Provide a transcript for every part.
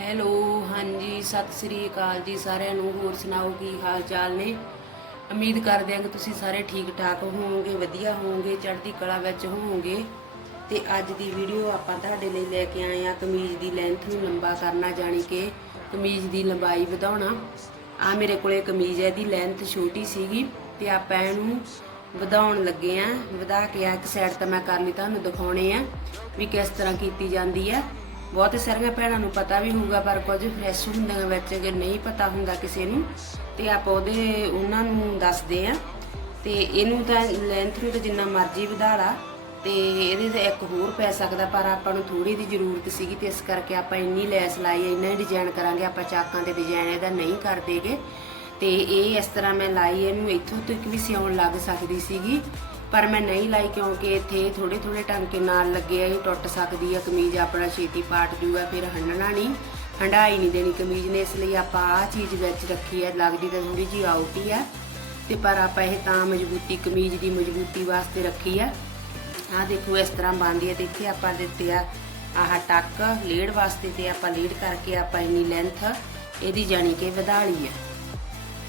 Hello, ਹਾਂਜੀ, ਸਤਿ ਸ੍ਰੀ ਅਕਾਲ ਜੀ ਸਾਰਿਆਂ ਨੂੰ। ਹੋਰ ਸੁਣਾਓ, ਕੀ ਹਾਲ ਚਾਲ ਨੇ? ਉਮੀਦ ਕਰਦੇ ਹਾਂ ਕਿ ਤੁਸੀਂ ਸਾਰੇ ਠੀਕ ਠਾਕ ਹੋਵੋਗੇ, ਵਧੀਆ ਹੋਵੋਗੇ, ਚੜ੍ਹਦੀ ਕਲਾ ਵਿੱਚ ਹੋਵੋਗੇ। ਤੇ ਅੱਜ ਦੀ ਵੀਡੀਓ ਆਪਾਂ ਤੁਹਾਡੇ ਲਈ ਲੈ ਕੇ ਆਏ ਆ ਕਮੀਜ਼ ਦੀ ਲੈਂਥ ਨੂੰ ਲੰਬਾ ਕਰਨਾ, ਜਾਣੀ ਕਿ ਕਮੀਜ਼ ਦੀ ਲੰਬਾਈ ਵਧਾਉਣਾ। ਆ ਮੇਰੇ ਕੋਲੇ ਕਮੀਜ਼ ਹੈ ਦੀ ਲੈਂਥ ਛੋਟੀ ਸੀਗੀ ਤੇ ਆਪਾਂ ਇਹਨੂੰ ਵਧਾਉਣ ਲੱਗੇ ਆ ਵਧਾ ਕੇ ਆ ਇੱਕ ਸਾਈਡ ਤਾਂ ਮੈਂ ਕਰ ਲਈ, ਤੁਹਾਨੂੰ ਦਿਖਾਉਣੇ ਆ ਵੀ ਕਿਸ ਤਰ੍ਹਾਂ ਕੀਤੀ ਜਾਂਦੀ ਆ ਬਹੁਤੇ ਸਾਰੀਆਂ ਭੈਣਾਂ ਨੂੰ ਪਤਾ ਵੀ ਹੋਊਗਾ, ਪਰ ਕੁਝ ਫਰੈਸ਼ ਹੁੰਦੀਆਂ ਵਿੱਚ ਜੇ ਨਹੀਂ ਪਤਾ ਹੁੰਦਾ ਕਿਸੇ ਨੂੰ, ਤੇ ਆਪਾਂ ਉਹਦੇ, ਉਹਨਾਂ ਨੂੰ ਦੱਸਦੇ ਆ ਤੇ ਇਹਨੂੰ ਤਾਂ ਲੈਂਥ ਨੂੰ ਤਾਂ ਜਿੰਨਾ ਮਰਜ਼ੀ ਵਧਾ ਲਾ ਤੇ ਇਹਦੇ ਤੇ ਇੱਕ ਹੋਰ ਪੈ ਸਕਦਾ, ਪਰ ਆਪਾਂ ਨੂੰ ਥੋੜੀ ਦੀ ਜ਼ਰੂਰਤ ਸੀਗੀ ਤੇ ਇਸ ਕਰਕੇ ਆਪਾਂ ਇੰਨੀ ਲੈਸ ਲਾਈ ਇੰਨਾ ਹੀ ਡਿਜ਼ਾਈਨ ਕਰਾਂਗੇ, ਆਪਾਂ ਚਾਕਾਂ ਦੇ ਡਿਜ਼ਾਈਨ ਇਹਦਾ ਨਹੀਂ ਕਰਦੇਗੇ ਤੇ ਇਹ ਇਸ ਤਰ੍ਹਾਂ ਮੈਂ ਲਾਈ, ਇਹਨੂੰ ਇੱਥੋਂ ਤੱਕ ਵੀ ਸਿਉਣ ਲੱਗ ਸਕਦੀ ਸੀਗੀ। ਪਰ ਮੈਂ ਨਹੀਂ ਲਾਈ ਕਿਉਂਕਿ ਇੱਥੇ ਥੋੜੇ ਥੋੜੇ ਟਾਂਕੇ ਨਾਲ ਲੱਗੇ ਆ, ਇਹ ਟੁੱਟ ਸਕਦੀ ਆ, ਕਮੀਜ਼ ਆਪਣਾ ਛੇਤੀ ਪਾਟ ਜੂਗਾ, ਫਿਰ ਹੰਡਣਾ ਨਹੀਂ, ਹੰਡਾਈ ਨਹੀਂ ਦੇਣੀ ਕਮੀਜ਼ ਨੇ, ਇਸ ਲਈ ਆਪਾਂ ਆਹ ਚੀਜ਼ ਵਿੱਚ ਰੱਖੀ ਹੈ ਲੱਗਦੀ ਤਾਂ ਥੋੜੀ ਜੀ ਆਊਟ ਹੀ ਆ। ਤੇ ਪਰ ਆਪਾਂ ਇਹ ਤਾਂ ਮਜ਼ਬੂਤੀ, ਕਮੀਜ਼ ਦੀ ਮਜ਼ਬੂਤੀ ਵਾਸਤੇ ਰੱਖੀ ਆ। ਆਹ ਦੇਖੋ, ਇਸ ਤਰ੍ਹਾਂ ਬਣਦੀ ਹੈ ਤੇ ਇੱਥੇ ਆਪਾਂ ਦਿੱਤੇ ਆ ਆਹ ਟੱਕ ਲੇੜ ਵਾਸਤੇ ਤੇ ਆਪਾਂ ਲੀੜ ਕਰਕੇ ਆਪਾਂ ਇੰਨੀ ਲੈਂਥ ਇਹਦੀ ਜਾਣੀ ਕਿ ਵਧਾ ਲਈ ਹੈ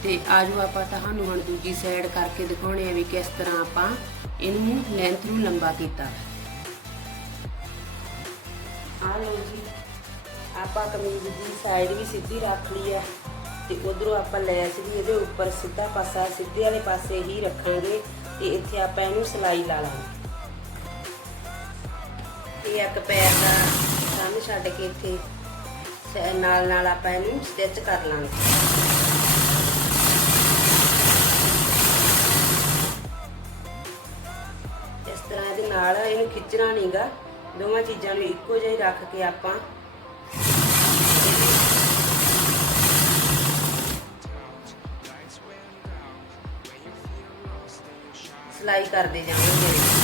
ਤੇ ਆਜੋ ਆਪਾਂ ਤੁਹਾਨੂੰ ਹੁਣ ਦੂਜੀ ਸਾਈਡ ਕਰਕੇ ਦਿਖਾਉਣੇ ਆ ਵੀ ਕਿਸ ਤਰ੍ਹਾਂ ਆਪਾਂ ਇਹਨੂੰ ਲੈਂਥ ਨੂੰ ਲੰਬਾ ਕੀਤਾ। ਆ ਲਓ ਜੀ, ਆਪਾਂ ਕਮੀਜ਼ ਦੀ ਸਾਈਡ ਵੀ ਸਿੱਧੀ ਰੱਖ ਲਈ ਆ ਤੇ ਉਧਰੋਂ ਆਪਾਂ ਲੈਸ ਵੀ ਇਹਦੇ ਉੱਪਰ ਸਿੱਧਾ ਪਾਸਾ, ਸਿੱਧੇ ਵਾਲੇ ਪਾਸੇ ਹੀ ਰੱਖਾਂਗੇ ਤੇ ਇੱਥੇ ਆਪਾਂ ਇਹਨੂੰ ਸਲਾਈ ਲਾ ਲਾਂਗੇ। ਇਹ ਇੱਕ ਪੈਰ ਦਾ ਸਾਹਮਣੇ ਛੱਡ ਕੇ ਇੱਥੇ ਨਾਲ ਨਾਲ ਆਪਾਂ ਇਹਨੂੰ ਸਟਿਚ ਕਰ ਲਾਂਗੇ। ਨਾਲ ਇਹਨੂੰ ਖਿੱਚਣਾ ਨਹੀਂਗਾ ਦੋਵਾਂ ਚੀਜ਼ਾਂ ਨੂੰ ਇੱਕੋ ਜਿਹਾ ਹੀ ਰੱਖ ਕੇ ਆਪਾਂ ਸਲਾਈ ਕਰਦੇ ਜਾਵਾਂਗੇ।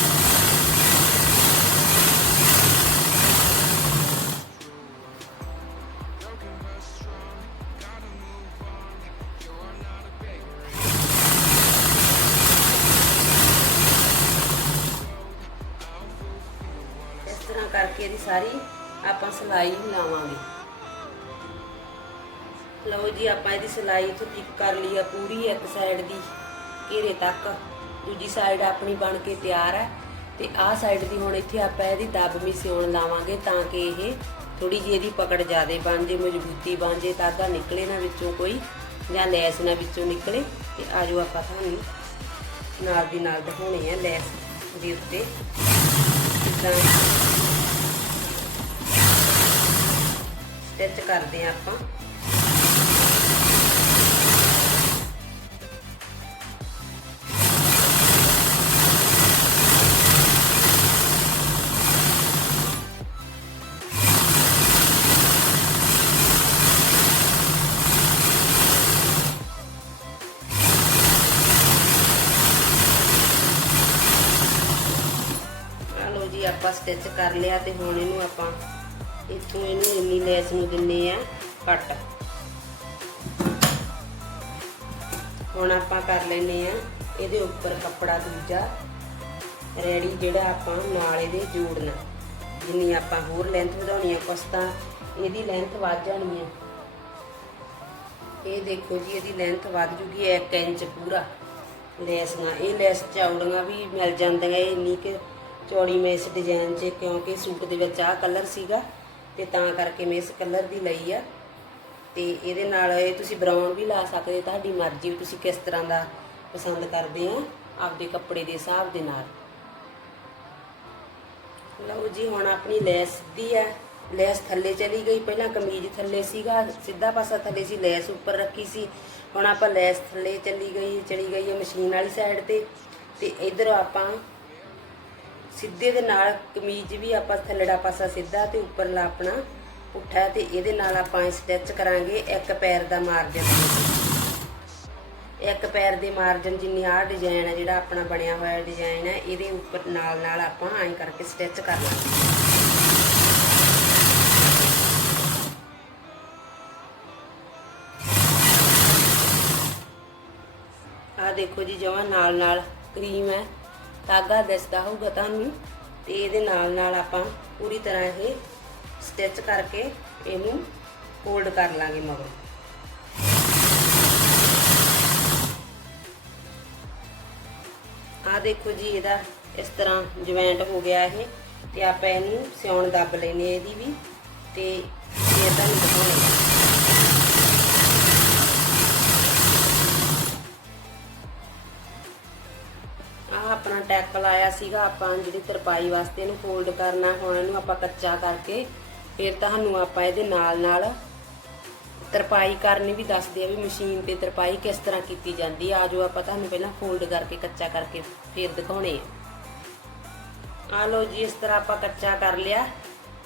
ਸਾਰੀ ਆਪਾਂ ਸਲਾਈ ਲਾਵਾਂਗੇ। ਲਓ ਜੀ, ਆਪਾਂ ਇਹਦੀ ਸਲਾਈ ਇੱਥੋਂ ਕਰ ਲਈ ਆ ਪੂਰੀ, ਇੱਕ ਸਾਈਡ ਦੀ ਘੇਰੇ ਤੱਕ। ਦੂਜੀ ਸਾਈਡ ਆਪਣੀ ਬਣ ਕੇ ਤਿਆਰ ਹੈ ਤੇ ਆਹ ਸਾਈਡ ਦੀ ਹੁਣ ਇੱਥੇ ਆਪਾਂ ਇਹਦੀ ਦਬਮੀ ਸਿਉਣ ਲਾਵਾਂਗੇ ਤਾਂ ਕਿ ਇਹ ਥੋੜੀ ਜਿਹੀ ਇਹਦੀ ਪਕੜ ਜ਼ਿਆਦੇ ਬਣ ਜੇ, ਮਜ਼ਬੂਤੀ ਬਣ ਜੇ ਧਾਗਾ ਨਿਕਲੇ ਨਾ ਵਿੱਚੋਂ ਕੋਈ ਜਾਂ ਲੈਸ ਨਾ ਵਿੱਚੋਂ ਨਿਕਲੇ। ਤੇ ਆਜੋ ਆਪਾਂ ਤੁਹਾਨੂੰ ਨਾਲ ਦੀ ਨਾਲ ਦਿਖਾਉਣੇ ਆ ਲੈਸ ਦੇ ਉੱਤੇ। ਕਿੱਦਾਂ ਸਟਿਚ ਕਰਦੇ ਆ ਆਪਾਂ। ਆ ਜੀ ਆਪਾਂ ਸਟਿਚ ਕਰ ਲਿਆ ਤੇ ਹੁਣ ਇਹਨੂੰ ਆਪਾਂ ਇੱਥੋਂ ਇਹਨੂੰ ਇੰਨੀ ਲੈਸ ਨੂੰ ਦਿੰਨੇ ਆ ਕੱਟ ਹੁਣ ਆਪਾਂ ਕਰ ਲੈਨੇ ਆ, ਇਹਦੇ ਉੱਪਰ ਕੱਪੜਾ ਦੂਜਾ ਰੈਡੀ, ਜਿਹੜਾ ਆਪਾਂ ਨਾਲ ਇਹਦੇ ਜੋੜਨਾ। ਜਿੰਨੀ ਆਪਾਂ ਹੋਰ ਲੈਂਥ ਵਧਾਉਣੀ ਆ ਕੁਛ ਤਾਂ ਇਹਦੀ ਲੈਂਥ ਵੱਧ ਜਾਣੀ ਆ। ਇਹ ਦੇਖੋ ਜੀ, ਇਹਦੀ ਲੈਂਥ ਵੱਧ ਜੂਗੀ 1 ਇੰਚ ਪੂਰਾ ਲੈਸ। ਨਾਲ ਇਹ ਲੈਸ ਚੌੜੀਆਂ ਵੀ ਮਿਲ ਜਾਂਦੀਆਂ ਇੰਨੀ ਕਿ ਚੌੜੀ ਮੈਂ ਇਸ ਡਿਜ਼ਾਈਨ 'ਚ, ਕਿਉਂਕਿ ਸੂਟ ਦੇ ਵਿੱਚ ਆਹ ਕਲਰ ਸੀਗਾ। ਤੇ ਤਾਂ ਕਰਕੇ ਮੈਂ ਇਸ ਕਲਰ ਦੀ ਲਈ ਆ। ਤੇ ਇਹਦੇ ਨਾਲ ਇਹ ਤੁਸੀਂ ਬਰਾਊਨ ਵੀ ਲਾ ਸਕਦੇ ਤੁਹਾਡੀ ਮਰਜ਼ੀ ਤੁਸੀਂ ਕਿਸ ਤਰ੍ਹਾਂ ਦਾ ਪਸੰਦ ਕਰਦੇ ਹੋ ਆਪਦੇ ਕੱਪੜੇ ਦੇ ਹਿਸਾਬ ਦੇ ਨਾਲ। ਲਓ ਜੀ, ਹੁਣ ਆਪਣੀ ਲੈਸ ਸਿੱਧੀ ਆ। ਲੈਸ ਥੱਲੇ ਚਲੀ ਗਈ, ਪਹਿਲਾਂ ਕਮੀਜ਼ ਥੱਲੇ ਸੀਗਾ, ਸਿੱਧਾ ਪਾਸਾ ਥੱਲੇ ਸੀ, ਲੈਸ ਉੱਪਰ ਰੱਖੀ ਸੀ। ਹੁਣ ਆਪਾਂ ਲੈਸ ਥੱਲੇ ਚਲੀ ਗਈ ਚਲੀ ਗਈ ਹੈ ਮਸ਼ੀਨ ਵਾਲੀ ਸਾਈਡ ਤੇ। ਤੇ ਇਧਰ ਆਪਾਂ ਸਿੱਧੇ ਦੇ ਨਾਲ ਕਮੀਜ਼ ਵੀ ਆਪਾਂ ਥੱਲੜਾ ਪਾਸਾ ਸਿੱਧਾ ਤੇ ਉੱਪਰਲਾ ਆਪਣਾ ਪੁੱਠਾ ਤੇ ਇਹਦੇ ਨਾਲ ਆਪਾਂ ਸਟਿਚ ਕਰਾਂਗੇ ਇੱਕ ਪੈਰ ਦਾ ਮਾਰਜਨ ਇੱਕ ਪੈਰ ਦੇ ਮਾਰਜਨ ਜਿੰਨੀ ਆਹ ਡਿਜ਼ਾਈਨ ਹੈ ਜਿਹੜਾ ਆਪਣਾ ਬਣਿਆ ਹੋਇਆ ਡਿਜ਼ਾਈਨ ਹੈ ਇਹਦੇ ਉੱਪਰ ਨਾਲ ਨਾਲ ਆਪਾਂ ਐਂ ਕਰਕੇ ਸਟਿਚ ਕਰ ਲਾਂਗੇ। ਆਹ ਦੇਖੋ ਜੀ ਜਮਾ ਨਾਲ ਨਾਲ ਕਰੀਮ ਹੈ। ਧਾਗਾ ਦਿਸਦਾ ਹੋਊਗਾ ਤੁਹਾਨੂੰ ਤੇ ਇਹਦੇ ਨਾਲ ਨਾਲ ਆਪਾਂ ਪੂਰੀ ਤਰ੍ਹਾਂ ਇਹ ਸਟਿਚ ਕਰਕੇ ਇਹਨੂੰ ਫੋਲਡ ਕਰ ਲਾਂਗੇ ਮਗਰ। ਆ ਦੇਖੋ ਜੀ, ਇਹਦਾ ਇਸ ਤਰ੍ਹਾਂ ਜੁਆਇੰਟ ਹੋ ਗਿਆ ਇਹ ਤੇ ਆਪਾਂ ਇਹਨੂੰ ਸਿਉਣ ਦੱਬ ਲੈਨੇ ਇਹਦੀ ਵੀ ਤੇ ਇਹ ਤੁਹਾਨੂੰ ਦਿਖਾਉਣੇ ਟੈਕ ਲਾਇਆ ਸੀਗਾ ਆਪਾਂ ਜਿਹੜੀ ਤਰਪਾਈ ਵਾਸਤੇ ਇਹਨੂੰ ਫੋਲਡ ਕਰਨਾ, ਹੁਣ ਇਹਨੂੰ ਆਪਾਂ ਕੱਚਾ ਕਰਕੇ ਫਿਰ ਤੁਹਾਨੂੰ ਆਪਾਂ ਇਹਦੇ ਨਾਲ ਨਾਲ ਤਰਪਾਈ ਕਰਨੀ ਵੀ ਦੱਸਦੇ ਆ ਵੀ ਮਸ਼ੀਨ ਤੇ ਤਰਪਾਈ ਕਿਸ ਤਰ੍ਹਾਂ ਕੀਤੀ ਜਾਂਦੀ ਆ। ਜੋ ਆਪਾਂ ਤੁਹਾਨੂੰ ਪਹਿਲਾਂ ਫੋਲਡ ਕਰਕੇ ਕੱਚਾ ਕਰਕੇ ਫਿਰ ਦਿਖਾਉਣੇ ਆ। ਆ ਲੋ ਜੀ, ਇਸ ਤਰ੍ਹਾਂ ਆਪਾਂ ਕੱਚਾ ਕਰ ਲਿਆ।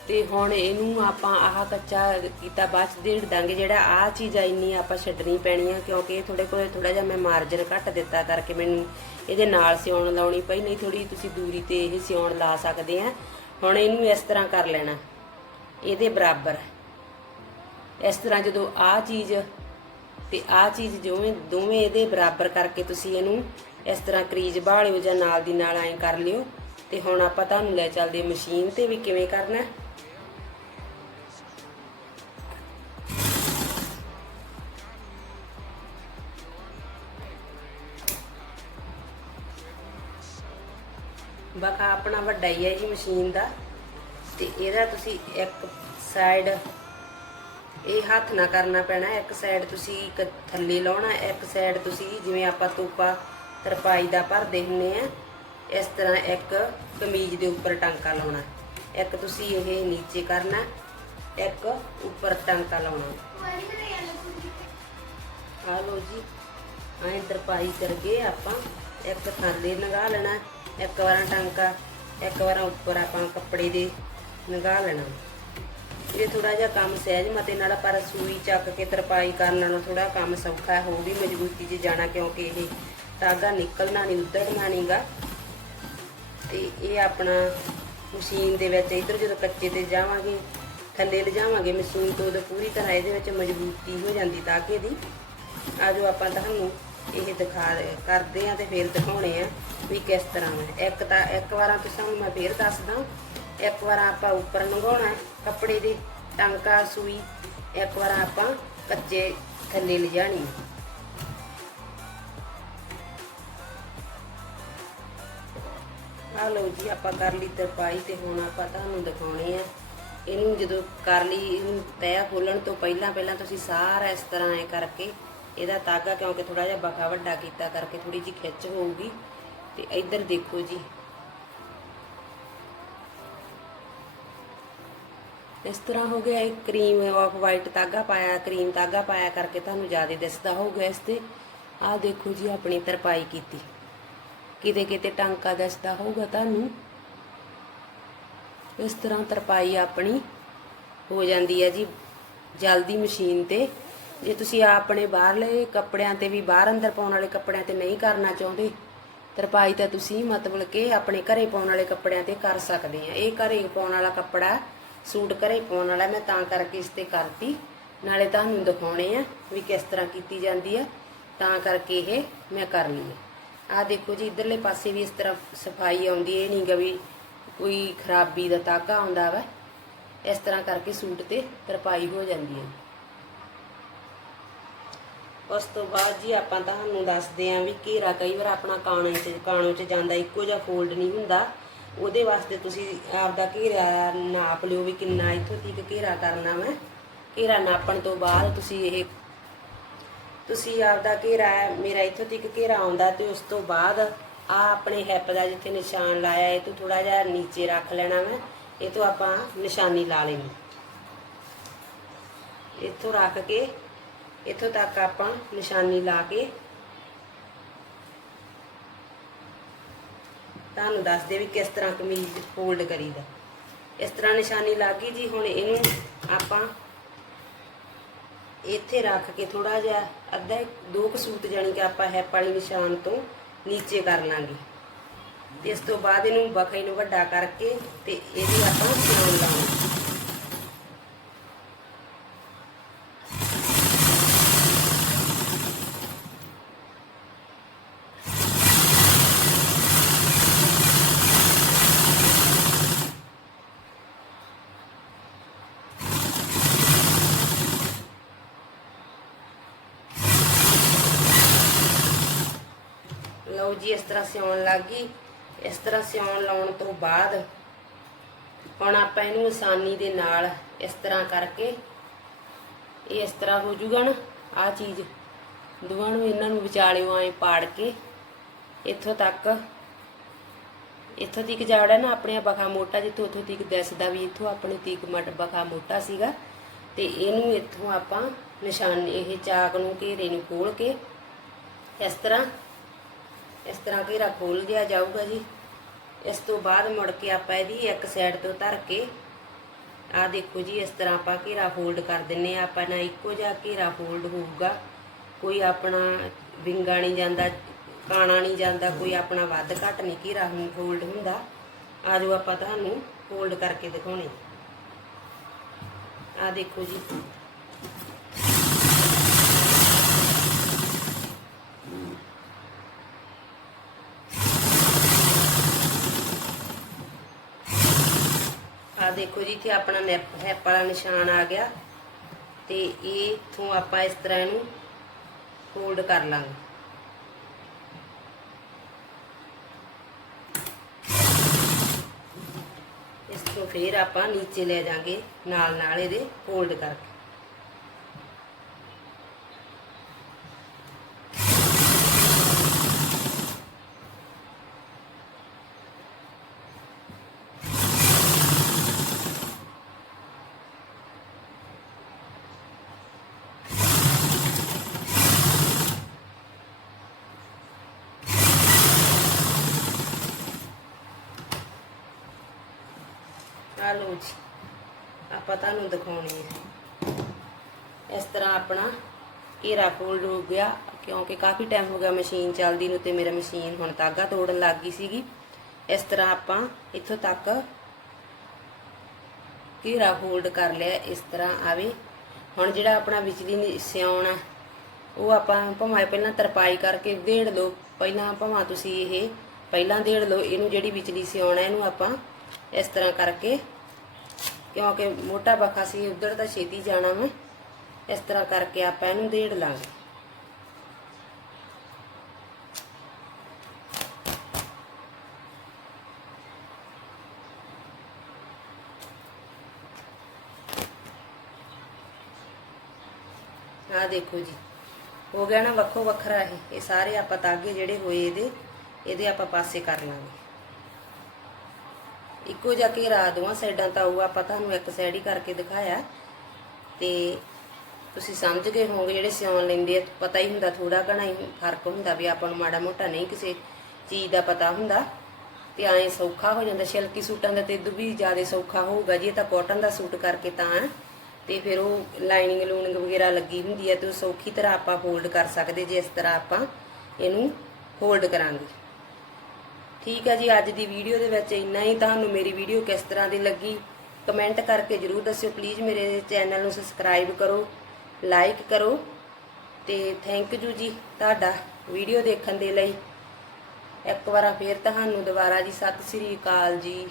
ਤੇ ਹੁਣ ਇਹਨੂੰ ਆਪਾਂ ਆਹ ਕੱਚਾ ਕੀਤਾ, ਬਾਅਦ ਚ ਦੇੜ ਦਾਂਗੇ ਜਿਹੜਾ ਆਹ ਚੀਜ਼ ਆ ਇੰਨੀ ਆਪਾਂ ਛੱਡਣੀ ਪੈਣੀ ਆ, ਕਿਉਂਕਿ ਥੋੜੇ ਕੋਲੇ ਥੋੜਾ ਜਿਹਾ ਮੈਂ ਮਾਰਜਨ ਘੱਟ ਦਿੱਤਾ ਕਰਕੇ ਮੈਨੂੰ ਇਹਦੇ ਨਾਲ ਸਿਉਣ ਲਾਉਣੀ ਪਈ, ਨਹੀਂ ਥੋੜੀ ਤੁਸੀਂ ਦੂਰੀ ਤੇ ਇਹ ਸਿਉਣ ਲਾ ਸਕਦੇ ਆ। ਹੁਣ ਇਹਨੂੰ ਇਸ ਤਰ੍ਹਾਂ ਕਰ ਲੈਣਾ, ਇਹਦੇ ਬਰਾਬਰ। ਇਸ ਤਰ੍ਹਾਂ ਜਦੋਂ ਆਹ ਚੀਜ਼ ਤੇ ਆਹ ਚੀਜ਼ ਦੋਵੇਂ ਦੋਵੇਂ ਇਹਦੇ ਬਰਾਬਰ ਕਰਕੇ ਤੁਸੀਂ ਇਹਨੂੰ ਇਸ ਤਰ੍ਹਾਂ ਕਰੀਜ ਬਾਹ ਲਿਓ ਜਾਂ ਨਾਲ ਦੀ ਨਾਲ ਐਂ ਕਰ ਲਿਓ। ਤੇ ਹੁਣ ਆਪਾਂ ਤੁਹਾਨੂੰ ਲੈ ਚੱਲਦੇ ਮਸ਼ੀਨ ਤੇ ਵੀ ਕਿਵੇਂ ਕਰਨਾ। ਹੈ। ਆਪਣਾ ਵੱਡਾ ਹੀ ਹੈ ਜੀ ਮਸ਼ੀਨ ਦਾ। ਤੇ ਇਹਦਾ ਤੁਸੀਂ ਇੱਕ ਸਾਈਡ ਇਹ ਹੱਥ ਨਾ ਕਰਨਾ ਪੈਣਾ, ਇੱਕ ਸਾਈਡ ਤੁਸੀਂ ਕ- ਥੱਲੇ ਲਾਉਣਾ, ਇੱਕ ਸਾਈਡ ਤੁਸੀਂ ਜਿਵੇਂ ਆਪਾਂ ਤੋਪਾ, ਤਰਪਾਈ ਦਾ ਭਰਦੇ ਹੁੰਨੇ ਆ, ਇਸ ਤਰ੍ਹਾਂ ਇੱਕ ਕਮੀਜ਼ ਦੇ ਉੱਪਰ ਟਾਂਕਾ ਲਾਉਣਾ। ਇੱਕ ਤੁਸੀਂ ਇਹ ਨੀਚੇ ਕਰਨਾ, ਇੱਕ ਉੱਪਰ ਟਾਂਕਾ ਲਾਉਣਾ। ਆ ਲੋ ਜੀ, ਐਂ ਤਰਪਾਈ ਕਰਕੇ ਆਪਾਂ ਇੱਕ ਥੱਲੇ ਲਗਾ ਲੈਣਾ। ਇੱਕ ਵਾਰਾਂ ਟਾਂਕਾ, ਇੱਕ ਵਾਰਾਂ ਉੱਪਰ ਆਪਾਂ ਕੱਪੜੇ ਦੇ ਲਗਾ ਲੈਣਾ। ਇਹ ਥੋੜਾ ਜਿਹਾ ਕੰਮ ਸਹਿਜ ਮਤੇ ਨਾਲ ਪਰ ਸੂਈ ਚੱਕ ਕੇ ਤਰਪਾਈ ਕਰਨ ਨਾਲੋਂ ਥੋੜਾ ਕੰਮ ਸੌਖਾ ਹੈ ਹੋ ਵੀ ਮਜ਼ਬੂਤੀ 'ਚ ਜਾਣਾ, ਕਿਉਂਕਿ ਇਹ ਧਾਗਾ ਨਿਕਲਣਾ ਨਹੀਂ ਉਧੜਨਾ ਨਹੀਂਗਾ ਤੇ ਇਹ ਆਪਣਾ ਮਸ਼ੀਨ ਦੇ ਵਿੱਚ ਇਧਰ ਜਦੋਂ ਕੱਚੇ ਤੇ ਜਾਵਾਂਗੇ, ਥੱਲੇ ਲਿਜਾਵਾਂਗੇ ਮਸ਼ੀਨ ਤੋਂ ਉਦੋਂ ਪੂਰੀ ਤਰ੍ਹਾਂ ਇਹਦੇ ਵਿੱਚ ਮਜ਼ਬੂਤੀ ਹੋ ਜਾਂਦੀ ਧਾਗੇ ਦੀ ਆਜੋ ਆਪਾਂ ਤੁਹਾਨੂੰ ਇਹ ਦਿਖਾ ਕਰਦੇ ਆ ਤੇ ਫਿਰ ਦਿਖਾਉਣੇ ਆ ਵੀ ਕਿਸ ਤਰ੍ਹਾਂ ਹੈ। ਇੱਕ ਤਾਂ, ਇੱਕ ਵਾਰਾਂ ਤੁਸੀਂ ਤੁਹਾਨੂੰ ਮੈਂ ਫੇਰ ਦੱਸਦਾ। ਇੱਕ ਵਾਰ ਆਪਾਂ ਉੱਪਰ ਲੰਘਾਉਣਾ ਕੱਪੜੇ ਦੇ, ਟਾਂਕਾ, ਸੂਈ। ਇੱਕ ਵਾਰ ਆਪਾਂ ਕੱਚੇ ਥੱਲੇ ਲਿਜਾਣੀ ਆ ਲਓ ਜੀ, ਆਪਾਂ ਕਰ ਲਈ ਤਰਪਾਈ ਤੇ ਹੁਣ ਆਪਾਂ ਤੁਹਾਨੂੰ ਦਿਖਾਉਣੇ ਆ। ਇਹਨੂੰ ਜਦੋਂ ਕਰ ਲਈ, ਇਹਨੂੰ ਤੈਅ ਖੋਲਣ ਤੋਂ ਪਹਿਲਾਂ ਪਹਿਲਾਂ ਤੁਸੀਂ ਸਾਰਾ ਇਸ ਤਰ੍ਹਾਂ ਐ ਕਰਕੇ ਇਹਦਾ ਤਾਗਾ ਕਿਉਂਕਿ ਥੋੜਾ ਜਿਹਾ ਬਖਾ ਵੱਡਾ ਕੀਤਾ ਕਰਕੇ ਥੋੜੀ ਜਿਹੀ ਖਿੱਚ ਹੋਊਗੀ। ਤੇ ਇੱਧਰ ਦੇਖੋ ਜੀ। ਇਸ ਤਰ੍ਹਾਂ ਹੋ ਗਿਆ ਇਹ ਕਰੀਮ ਆਫ ਵਾਈਟ ਤਾਗਾ ਪਾਇਆ, ਕਰੀਮ ਤਾਗਾ ਪਾਇਆ ਕਰਕੇ ਤੁਹਾਨੂੰ ਜ਼ਿਆਦਾ ਦਿਸਦਾ ਹੋਊਗਾ ਇਸ ਤੇ। ਆਹ ਦੇਖੋ ਜੀ, ਆਪਣੀ ਤਰਪਾਈ ਕੀਤੀ। ਕਿਤੇ ਕਿਤੇ ਟਾਂਕਾ ਦਿਸਦਾ ਹੋਊਗਾ ਤੁਹਾਨੂੰ। ਇਸ ਤਰ੍ਹਾਂ ਤਰਪਾਈ ਆਪਣੀ ਹੋ ਜਾਂਦੀ ਹੈ ਜੀ ਜਲਦੀ ਮਸ਼ੀਨ ਤੇ। ਜੇ ਤੁਸੀਂ ਆਪਣੇ ਬਾਹਰਲੇ ਕੱਪੜਿਆਂ ਤੇ ਵੀ ਬਾਹਰ ਅੰਦਰ ਪਾਉਣ ਵਾਲੇ ਕੱਪੜਿਆਂ ਤੇ ਨਹੀਂ ਕਰਨਾ ਚਾਹੁੰਦੇ, ਤਰਪਾਈ ਤਾਂ ਤੁਸੀਂ ਮਤਲਬ ਕਿ ਆਪਣੇ ਘਰੇ ਪਾਉਣ ਵਾਲੇ ਕੱਪੜਿਆਂ ਤੇ ਕਰ ਸਕਦੇ ਆ। ਇਹ ਘਰੇ ਪਾਉਣ ਵਾਲਾ ਕੱਪੜਾ, ਸੂਟ ਘਰੇ ਪਾਉਣ ਵਾਲਾ, ਮੈਂ ਤਾਂ ਕਰਕੇ ਇਸ ਤੇ ਕਰਤੀ। ਨਾਲੇ ਤੁਹਾਨੂੰ ਦਿਖਾਉਣੇ ਆ ਵੀ ਕਿਸ ਤਰ੍ਹਾਂ ਕੀਤੀ ਜਾਂਦੀ ਆ, ਤਾਂ ਕਰਕੇ ਇਹ ਮੈਂ ਕਰ ਲਈ ਆ। ਆਹ ਦੇਖੋ ਜੀ, ਇਧਰਲੇ ਪਾਸੇ ਵੀ ਇਸ ਤਰ੍ਹਾਂ ਸਫ਼ਾਈ ਆਉਂਦੀ ਇਹ ਨਹੀਂ ਗਾ ਵੀ ਕੋਈ ਖਰਾਬੀ ਦਾ ਤਾਗਾ ਆਉਂਦਾ ਵਾ। ਇਸ ਤਰ੍ਹਾਂ ਕਰਕੇ ਸੂਟ ਤੇ ਤਰਪਾਈ ਹੋ ਜਾਂਦੀ ਹੈ ਉਸ ਤੋਂ ਬਾਅਦ ਜੀ ਆਪਾਂ ਤੁਹਾਨੂੰ ਦੱਸਦੇ ਆਂ ਵੀ ਘੇਰਾ ਕਈ ਵਾਰ ਆਪਣਾ ਕਾਣੇ ਚ, ਕਾਣੋ ਚ ਜਾਂਦਾ, ਇੱਕੋ ਜਿਹਾ ਫੋਲਡ ਨਹੀਂ ਹੁੰਦਾ। ਉਹਦੇ ਵਾਸਤੇ ਤੁਸੀਂ ਆਪਦਾ ਘੇਰਾ ਨਾਪ ਲਿਓ ਵੀ ਕਿੰਨਾ ਇੱਥੋਂ ਤੱਕ ਘੇਰਾ ਕਰਨਾ ਵਾ। ਘੇਰਾ ਨਾਪਣ ਤੋਂ ਬਾਅਦ ਤੁਸੀਂ ਇਹ, ਤੁਸੀਂ ਆਪਦਾ ਘੇਰਾ, ਮੇਰਾ ਇੱਥੋਂ ਤੱਕ ਘੇਰਾ ਆਉਂਦਾ ਤੇ ਉਸ ਤੋਂ ਬਾਅਦ ਆ ਆਪਣੇ ਹੈਪ ਦਾ ਜਿੱਥੇ ਨਿਸ਼ਾਨ ਲਾਇਆ, ਇਹ ਤੋਂ ਥੋੜਾ ਜਿਹਾ ਨੀਚੇ ਰੱਖ ਲੈਣਾ ਵਾ। ਇਹ ਤੋਂ ਆਪਾਂ ਨਿਸ਼ਾਨੀ ਲਾ ਲੈਣੀ। ਇੱਥੋਂ ਰੱਖ ਕੇ ਇੱਥੋਂ ਤੱਕ ਆਪਾਂ ਨਿਸ਼ਾਨੀ ਲਾ ਕੇ ਤੁਹਾਨੂੰ ਦੱਸਦੇ ਵੀ ਕਿਸ ਤਰ੍ਹਾਂ ਕਮੀਜ਼ ਫੋਲਡ ਕਰੀਦਾ। ਇਸ ਤਰ੍ਹਾਂ ਨਿਸ਼ਾਨੀ ਲੱਗ ਗਈ ਜੀ, ਹੁਣ ਇਹਨੂੰ ਆਪਾਂ ਇੱਥੇ ਰੱਖ ਕੇ ਥੋੜਾ ਜਿਹਾ ਅੱਧਾ ਦੋ ਕੁ ਸੂਤ ਜਾਣੀ ਕਿ ਆਪਾਂ ਹੈਪ ਵਾਲੀ ਨਿਸ਼ਾਨ ਤੋਂ ਨੀਚੇ ਕਰ ਲਾਂਗੇ। ਇਸ ਤੋਂ ਬਾਅਦ ਇਹਨੂੰ ਬਖੇ ਨੂੰ ਵੱਡਾ ਕਰਕੇ ਤੇ ਇਹਦੀ ਆਪਾਂ ਸਿਉਣ ਲਾਵਾਂਗੇ ਲਓ ਜੀ ਇਸ ਤਰ੍ਹਾਂ ਸਿਉਣ ਲੱਗ ਗਈ, ਇਸ ਤਰ੍ਹਾਂ ਸਿਉਣ ਲਾਉਣ ਤੋਂ ਬਾਅਦ ਹੁਣ ਆਪਾਂ ਇਹਨੂੰ ਆਸਾਨੀ ਦੇ ਨਾਲ ਇਸ ਤਰ੍ਹਾਂ ਕਰਕੇ ਇਹ ਇਸ ਤਰ੍ਹਾਂ ਹੋ ਜੂਗਾ ਨਾ ਆ ਚੀਜ਼। ਦੋਵਾਂ ਨੂੰ ਇਹਨਾਂ ਨੂੰ ਵਿਚਾਲਿਓ ਐ ਪਾੜ ਕੇ ਇੱਥੋਂ ਤੱਕ, ਇੱਥੋਂ ਤੀਕ ਜਾੜਾ ਨਾ ਆਪਣੇ ਬਖਾ ਮੋਟਾ, ਜਿੱਥੋਂ ਉੱਥੋਂ ਤੀਕ ਦਿਸਦਾ ਵੀ ਇੱਥੋਂ ਆਪਣੇ ਤੀਕ ਮਟ ਬਖਾ ਮੋਟਾ ਸੀਗਾ। ਤੇ ਇਹਨੂੰ ਇੱਥੋਂ ਆਪਾਂ ਨਿਸ਼ਾਨ, ਇਹ ਚਾਕ ਨੂੰ ਘੇਰੇ ਨੂੰ ਖੋਲ ਕੇ ਇਸ ਤਰ੍ਹਾਂ ਇਸ ਤਰ੍ਹਾਂ ਘੇਰਾ ਖੋਲ ਲਿਆ ਜਾਊਗਾ ਜੀ। ਇਸ ਤੋਂ ਬਾਅਦ ਮੁੜ ਕੇ ਆਪਾਂ ਇਹਦੀ ਇੱਕ ਸਾਈਡ ਤੋਂ ਧਰ ਕੇ ਆ ਦੇਖੋ ਜੀ, ਇਸ ਤਰ੍ਹਾਂ ਆਪਾਂ ਘੇਰਾ ਫੋਲਡ ਕਰ ਦਿੰਨੇ ਆ। ਆਪਾਂ ਨਾ ਇੱਕੋ ਜਿਹਾ ਘੇਰਾ ਫੋਲਡ ਹੋਊਗਾ। ਕੋਈ ਆਪਣਾ ਵਿੰਗਾ ਨਹੀਂ ਜਾਂਦਾ, ਕਾਣਾ ਨਹੀਂ ਜਾਂਦਾ, ਕੋਈ ਆਪਣਾ ਵੱਧ ਘੱਟ ਨਹੀਂ ਘੇਰਾ ਫੋਲਡ ਹੁੰਦਾ। ਆਜੋ ਆਪਾਂ ਤੁਹਾਨੂੰ ਫੋਲਡ ਕਰਕੇ ਦਿਖਾਉਣੇ। ਆ ਦੇਖੋ ਜੀ ਆ ਦੇਖੋ ਜੀ, ਇੱਥੇ ਆਪਣਾ ਨੈਪ ਹੈਪ ਵਾਲਾ ਨਿਸ਼ਾਨ ਆ ਗਿਆ ਤੇ ਇਹ ਤੋਂ ਆਪਾਂ ਇਸ ਤਰ੍ਹਾਂ ਇਹਨੂੰ ਫੋਲਡ ਕਰ ਲਾਂਗੇ। ਇਸ ਤੋਂ ਫਿਰ ਆਪਾਂ ਨੀਚੇ ਲੈ ਜਾਾਂਗੇ ਨਾਲ ਨਾਲ ਇਹਦੇ ਫੋਲਡ ਕਰਕੇ। ਆ ਲਓ ਜੀ। ਆਪਾਂ ਤੁਹਾਨੂੰ ਦਿਖਾਉਣੀ ਹੈ। ਇਸ ਤਰ੍ਹਾਂ ਆਪਣਾ ਘੇਰਾ ਫੋਲਡ ਹੋ ਗਿਆ, ਕਿਉਂਕਿ ਕਾਫੀ ਟਾਈਮ ਹੋ ਗਿਆ ਮਸ਼ੀਨ ਚੱਲਦੀ ਨੂੰ ਤੇ ਮੇਰਾ ਮਸ਼ੀਨ ਹੁਣ ਤਾਗਾ ਤੋੜਨ ਲੱਗ ਗਈ ਸੀਗੀ। ਇਸ ਤਰ੍ਹਾਂ ਆਪਾਂ ਇੱਥੋਂ ਤੱਕ ਘੇਰਾ ਫੋਲਡ ਕਰ ਲਿਆ, ਇਸ ਤਰ੍ਹਾਂ ਆਵੇ ਹੁਣ ਜਿਹੜਾ ਆਪਣਾ ਵਿਚਲੀ ਨੀ- ਸਿਉਣ ਆ ਉਹ ਆਪਾਂ ਭਾਵੇਂ ਪਹਿਲਾਂ ਤਰਪਾਈ ਕਰਕੇ ਦੇੜ ਲਓ ਪਹਿਲਾਂ ਭਾਵੇਂ ਤੁਸੀਂ ਇਹ ਪਹਿਲਾਂ ਦੇੜ ਲਓ ਇਹਨੂੰ ਜਿਹੜੀ ਵਿਚਲੀ ਸਿਉਣ ਹੈ ਇਹਨੂੰ ਆਪਾਂ ਇਸ ਤਰ੍ਹਾਂ ਕਰਕੇ ਕਿਉਂਕਿ ਮੋਟਾ ਬਖਾ ਸੀ, ਉਧਰ ਤਾਂ ਛੇਤੀ ਜਾਣਾ ਮੈਂ। ਇਸ ਤਰ੍ਹਾਂ ਕਰਕੇ ਆਪਾਂ ਇਹਨੂੰ ਦੇੜ ਲਾਂਗੇ। ਆਹ ਦੇਖੋ ਜੀ, ਹੋ ਗਿਆ ਨਾ ਵੱਖੋ ਵੱਖਰਾ ਇਹ। ਇਹ ਸਾਰੇ ਆਪਾਂ ਤਾਗੇ ਜਿਹੜੇ ਹੋਏ ਇਹਦੇ ਇਹਦੇ ਆਪਾਂ ਪਾਸੇ ਕਰ ਲਾਂਗੇ। ਇੱਕੋ ਜਿਹਾ ਘੇਰਾ ਦੋਵਾਂ ਸਾਈਡਾਂ ਤਾਂ ਉਹ ਆਪਾਂ ਤੁਹਾਨੂੰ ਇੱਕ ਸਾਈਡ ਹੀ ਕਰਕੇ ਦਿਖਾਇਆ। ਤੇ ਤੁਸੀਂ ਸਮਝ ਗਏ ਹੋਵੋਗੇ, ਜਿਹੜੇ ਸਿਉਣ ਲੈਂਦੇ ਆ, ਪਤਾ ਹੀ ਹੁੰਦਾ ਥੋੜਾ ਘਣਾ ਹੀ ਫ਼ਰਕ ਹੁੰਦਾ ਵੀ ਆਪਾਂ ਨੂੰ ਮਾੜਾ ਮੋਟਾ ਨਹੀਂ ਕਿਸੇ ਚੀਜ਼ ਦਾ ਪਤਾ ਹੁੰਦਾ। ਤੇ ਐਂ ਸੌਖਾ ਹੋ ਜਾਂਦਾ, ਛਿਲਕੀ ਸੂਟਾਂ ਦਾ ਤੇ ਵੀ ਜ਼ਿਆਦਾ ਸੌਖਾ ਹੋਊਗਾ, ਜੇ ਤਾਂ ਕਾਟਨ ਦਾ ਸੂਟ ਕਰਕੇ ਤਾਂ। ਤੇ ਫਿਰ ਉਹ ਲਾਈਨਿੰਗ ਲੂਨਿੰਗ ਵਗੈਰਾ ਲੱਗੀ ਹੁੰਦੀ ਹੈ ਤੇ ਉਹ ਸੌਖੀ ਤਰ੍ਹਾਂ ਆਪਾਂ ਫੋਲਡ ਕਰ ਸਕਦੇ ਜੇ ਇਸ ਤਰ੍ਹਾਂ ਆਪਾਂ ਇਹਨੂੰ ਫੋਲਡ ਕਰਾਂਗੇ। ਠੀਕ ਹੈ ਜੀ, ਅੱਜ ਦੀ ਵੀਡੀਓ ਦੇ ਵਿੱਚ ਇੰਨਾ ਹੀ। ਤੁਹਾਨੂੰ ਮੇਰੀ ਵੀਡੀਓ ਕਿਸ ਤਰ੍ਹਾਂ ਦੀ ਲੱਗੀ ਕਮੈਂਟ ਕਰਕੇ ਜਰੂਰ ਦੱਸਿਓ। ਪਲੀਜ਼ ਮੇਰੇ ਚੈਨਲ ਨੂੰ ਸਬਸਕ੍ਰਾਈਬ ਕਰੋ ਲਾਈਕ ਕਰੋ ਤੇ ਥੈਂਕ ਯੂ ਜੀ ਤੁਹਾਡਾ ਵੀਡੀਓ ਦੇਖਣ ਦੇ ਲਈ। ਇੱਕ ਵਾਰ ਫੇਰ ਤੁਹਾਨੂੰ ਦੁਬਾਰਾ ਜੀ, ਸਤਿ ਸ੍ਰੀ ਅਕਾਲ ਜੀ।